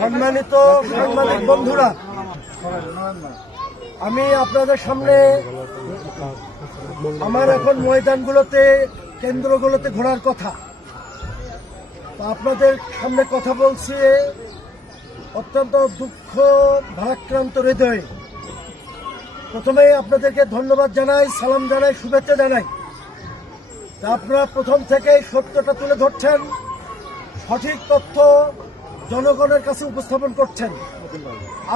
সম্মানিত সাংবাদিক বন্ধুরা, আমি আপনাদের সামনে আমার এখন ময়দানগুলোতে কেন্দ্রগুলোতে ঘোরার কথা, আপনাদের সামনে কথা বলছি অত্যন্ত দুঃখ ভারাক্রান্ত হৃদয়ে। প্রথমে আপনাদেরকে ধন্যবাদ জানাই, সালাম জানাই, শুভেচ্ছা জানাই। আপনারা প্রথম থেকেই সত্যটা তুলে ধরছেন, সঠিক তথ্য জনগণের কাছে উপস্থাপন করছেন।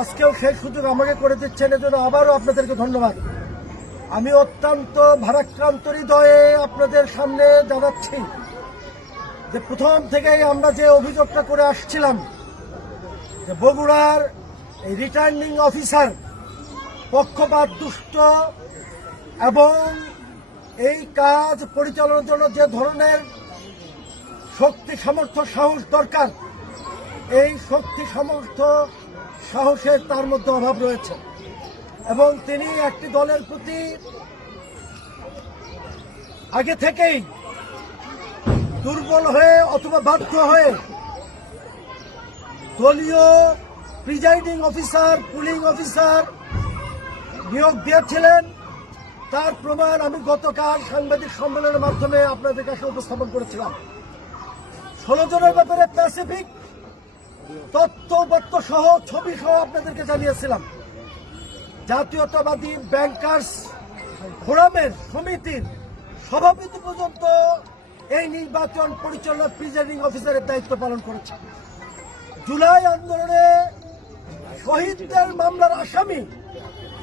আজকেও সেই সুযোগ আমাকে করে দিচ্ছেন, এজন্য আবারও আপনাদেরকে ধন্যবাদ। আমি অত্যন্ত ভারাক্রান্ত হৃদয়ে আপনাদের সামনে জানাচ্ছি যে প্রথম থেকেই আমরা যে অভিযোগটা করে আসছিলাম যে বগুড়ার এই রিটার্নিং অফিসার পক্ষপাত দুষ্ট এবং এই কাজ পরিচালনার জন্য যে ধরনের শক্তি সামর্থ্য সাহস দরকার, এই শক্তি সামর্থ্য সাহসের তার মধ্যে অভাব রয়েছে এবং তিনি একটি দলের প্রতি আগে থেকেই দুর্বল হয়ে অথবা বাধ্য হয়ে দলীয় প্রিজাইডিং অফিসার, পুলিং অফিসার নিয়োগ দিয়েছিলেন। তার প্রমাণ আমি গতকাল সাংবাদিক সম্মেলনের মাধ্যমে আপনাদের কাছে উপস্থাপন করেছিলাম। 16 জনের ব্যাপারে স্পেসিফিক তথ্যপত্র সহ ছবি সহ আপনাদেরকে জানিয়েছিলাম। জাতীয়তাবাদী ব্যাংকার্স ফোরামের সমিতির সভাপতি পর্যন্ত এই নির্বাচন পরিচালনা প্রিজাইডিং অফিসারের দায়িত্ব পালন করেছে। জুলাই আন্দোলনে শহীদদের মামলার আসামি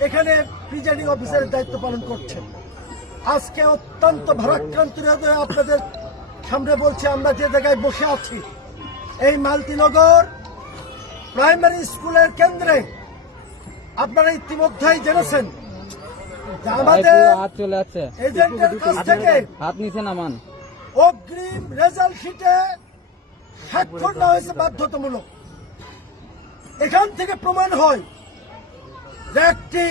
এখানে প্রিজাইডিং অফিসারের দায়িত্ব পালন করছেন। আজকে অত্যন্ত ভারাক্রান্ত হৃদয়ে আপনাদের সামনে বলছি, আমরা যে জায়গায় বসে আছি এই মালতীনগর প্রাইমারি স্কুলের কেন্দ্রে, আপনারা ইতিমধ্যেই জেনেছেন যে আমাদের এজেন্টের কাছ থেকে অগ্রিম রেজাল্ট শিটে স্বাক্ষর নেওয়া হয়েছে বাধ্যতামূলক। এখান থেকে প্রমাণ হয় যে একটি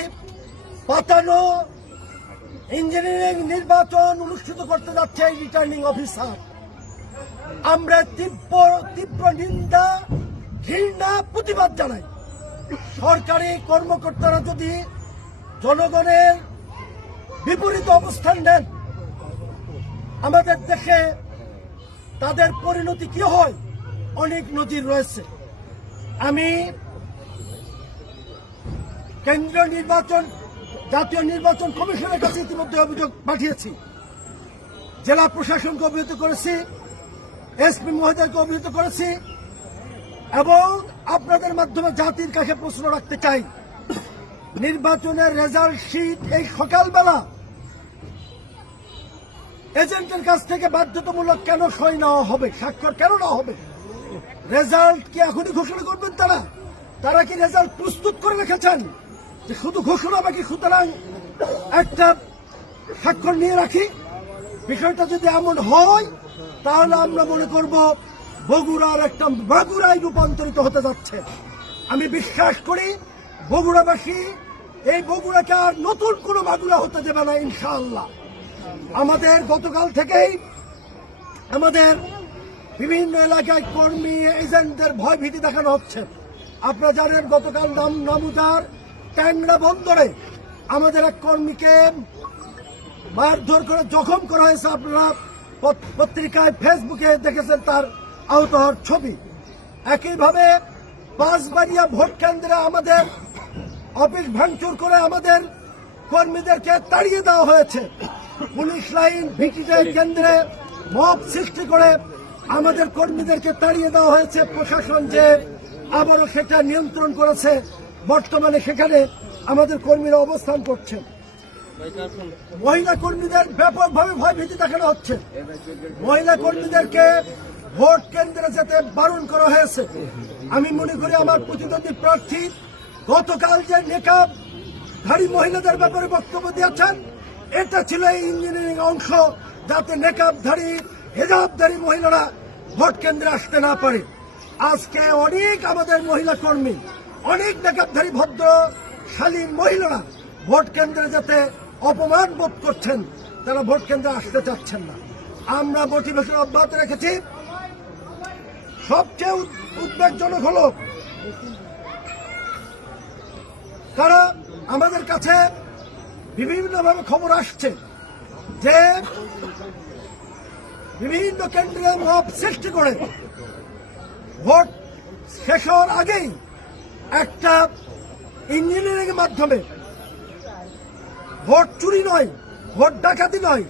পাতানো ইঞ্জিনিয়ারিং নির্বাচন অনুষ্ঠিত করতে যাচ্ছে এই রিটার্নিং অফিসার। আমরা তীব্র নিন্দা, ঘৃণা, প্রতিবাদ জানাই। সরকারি কর্মকর্তারা যদি জনগণের বিপরীত অবস্থান নেন, আমাদের দেশে তাদের পরিণতি কি হয় অনেক নজির রয়েছে। আমি কেন্দ্রীয় নির্বাচন, জাতীয় নির্বাচন কমিশনের কাছে ইতিমধ্যে অভিযোগ পাঠিয়েছি, জেলা প্রশাসনকে অবহিত করেছি, এসপি মহোদয়কে অবহিত করেছি এবং আপনাদের মাধ্যমে জাতির কাছে প্রশ্ন রাখতে চাই, নির্বাচনের রেজাল্ট শিট এই সকালবেলা এজেন্টের কাছ থেকে বাধ্যতামূলক কেন সই নেওয়া হবে, স্বাক্ষর কেন নেওয়া হবে? রেজাল্ট কি এখনই ঘোষণা করবেন তারা কি রেজাল্ট প্রস্তুত করে রেখেছেন যে শুধু ঘোষণা বাকি, সুতরাং একটা স্বাক্ষর নিয়ে রাখি? বিষয়টা যদি এমন হয় তাহলে আমরা মনে করব বগুড়ার একটা মাগুরায় রূপান্তরিত হতে যাচ্ছে। আমি বিশ্বাস করি বগুড়াবাসী এই বগুড়াকে আর নতুন কোনো মাগুরা হতে দেবে না ইনশাআল্লাহ। আমাদের গতকাল থেকেই আমাদের বিভিন্ন এলাকায় কর্মী এজেন্টদের ভয় ভীতি দেখানো হচ্ছে। আপনারা জানেন গতকাল নামুদার ট্যাংরা বন্দরে আমাদের এক কর্মীকে মারধর করে জখম করা হয়েছে। আপনারা পত্রিকায়, ফেসবুকে দেখেছেন তার আহত হওয়ার ছবি। একইভাবে বাঁশবাড়িয়া ভোট কেন্দ্রে আমাদের অফিস ভাঙচুর করে আমাদের কর্মীদেরকে তাড়িয়ে দেওয়া হয়েছে। পুলিশ লাইন ভিটিদের কেন্দ্রে মব সৃষ্টি করে আমাদের কর্মীদেরকে তাড়িয়ে দেওয়া হয়েছে। প্রশাসন যে আবারও সেটা নিয়ন্ত্রণ করেছে, বর্তমানে সেখানে আমাদের কর্মীরা অবস্থান করছে। মহিলা কর্মীদের ব্যাপকভাবে ভয়ভীতি দেখানো হচ্ছে। মহিলা কর্মীদেরকে ভোট কেন্দ্রে যেতে বারণ করা হয়েছে। আমি মনে করি আমার প্রতিদ্বন্দ্বী প্রার্থী গতকাল যে নেকাবধারী মহিলাদের ব্যাপারে বক্তব্য দিয়েছেন, এটা ছিল এই ইঞ্জিনিয়ারিং অংশ, যাতে নেকাবধারী, হেজাবধারী মহিলারা ভোট কেন্দ্রে আসতে না পারে। আজকে অনেক আমাদের মহিলা কর্মী, অনেক নেকাবধারী ভদ্র শালীন মহিলারা ভোট কেন্দ্রে যেতে অপমান বোধ করছেন, তারা ভোট কেন্দ্রে আসতে চাচ্ছেন না। আমরা মোটিভেশন অব্যাহত রেখেছি। সবচেয়ে উদ্বেগজনক হলো কারণ আমাদের কাছে বিভিন্নভাবে খবর আসছে যে বিভিন্ন কেন্দ্রে মব সৃষ্টি করে ভোট শেষ হওয়ার আগেই একটা ইঞ্জিনিয়ারিং এর মাধ্যমে ভোট চুরি নয়, ভোট ডাকাতি নয়,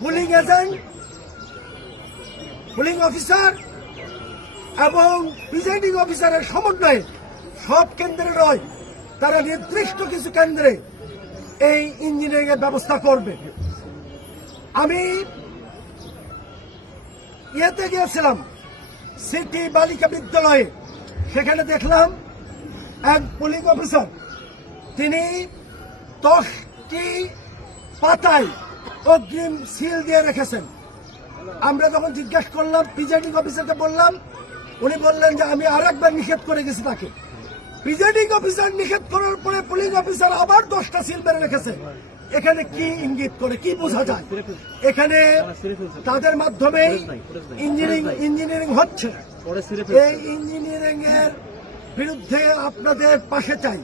পুলিং এজেন্ট, পুলিং অফিসার এবং প্রিজাইডিং অফিসারের সমন্বয়ে সব কেন্দ্রে নয়, তারা নির্দিষ্ট কিছু কেন্দ্রে এই ইঞ্জিনিয়ারিং এর ব্যবস্থা করবে। আমি ইয়েতে গিয়েছিলাম সিটি বালিকা বিদ্যালয়ে, সেখানে দেখলাম এক পুলিং অফিসার তিনি 10টি পাতায় অগ্রিম সিল দিয়ে রেখেছেন। আমরা যখন জিজ্ঞাসা করলাম প্রিজাইডিং অফিসারকে বললাম, উনি বললেন যে আমি আরেকবার নিষেধ করে গেছি তাকে। প্রিজাইডিং অফিসার নিষেধ করার পরে পুলিং অফিসার আবার 10টা সিল মেরে রেখেছে। এখানে কি ইঙ্গিত করে, কি বোঝা যায়? এখানে তাদের মাধ্যমে ইঞ্জিনিয়ারিং হচ্ছে। এই ইঞ্জিনিয়ারিং এর বিরুদ্ধে আপনাদের পাশে চাই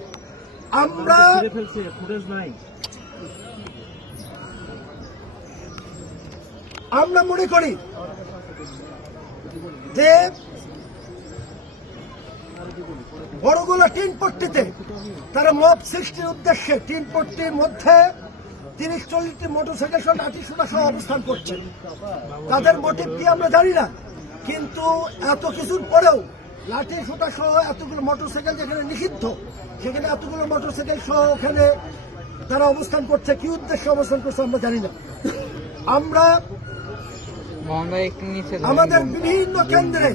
আমরা মনে করি যে বড়গুলা টিন পট্টিতে তারা মব সৃষ্টির উদ্দেশ্যে টিন পট্টির মধ্যে 30-40টি মোটরসাইকেল সহ লাঠি সোটা সহ অবস্থান করছে। তাদের মোটিভ কি আমরা জানি না, কিন্তু এত কিছুর পরেও লাঠি সোটা সহ এতগুলো মোটরসাইকেল যেখানে নিষিদ্ধ, সেখানে এতগুলো মোটরসাইকেল সহ ওখানে তারা অবস্থান করছে। কি উদ্দেশ্যে অবস্থান করছে আমরা জানি না। আমরা আমাদের বিভিন্ন কেন্দ্রে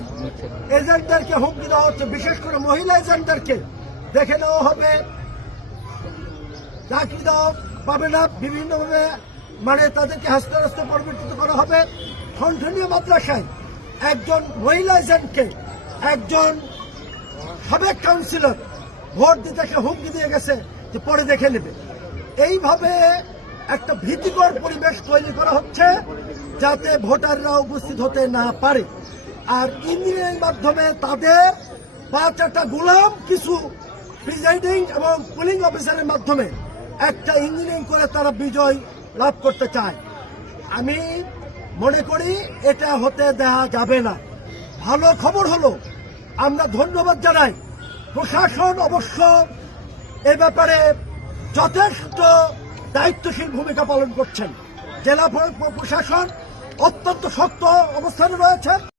এজেন্টদেরকে হুমকি দেওয়া হচ্ছে, বিশেষ করে মহিলা এজেন্টদেরকে দেখে নেওয়া হবে, চাকরি দেওয়া পাবে না, বিভিন্নভাবে মানে তাদেরকে হাসতে হাসতে পরিবর্তিত করা হবে। ঠনঠনিয়া মাদ্রাসায় একজন মহিলা এজেন্টকে একজন সাবেক কাউন্সিলর ভোট দিতে হুমকি দিয়ে গেছে যে পরে দেখে নেবে। এইভাবে একটা ভীতিকর পরিবেশ তৈরি করা হচ্ছে যাতে ভোটাররা উপস্থিত হতে না পারে। আর ইঞ্জিনিয়ারিং মাধ্যমে তাদের 5-8টা গোলাম কিছু প্রিজাইডিং এবং পুলিং অফিসারের মাধ্যমে একটা ইঞ্জিনিয়ারিং করে তারা বিজয় লাভ করতে চায়। আমি মনে করি এটা হতে দেওয়া যাবে না। ভালো খবর হলো, আমরা ধন্যবাদ জানাই প্রশাসন অবশ্য এ ব্যাপারে যথেষ্ট দায়িত্বশীল ভূমিকা পালন করছেন। জেলা প্রশাসন অত্যন্ত শক্ত অবস্থানে রয়েছে।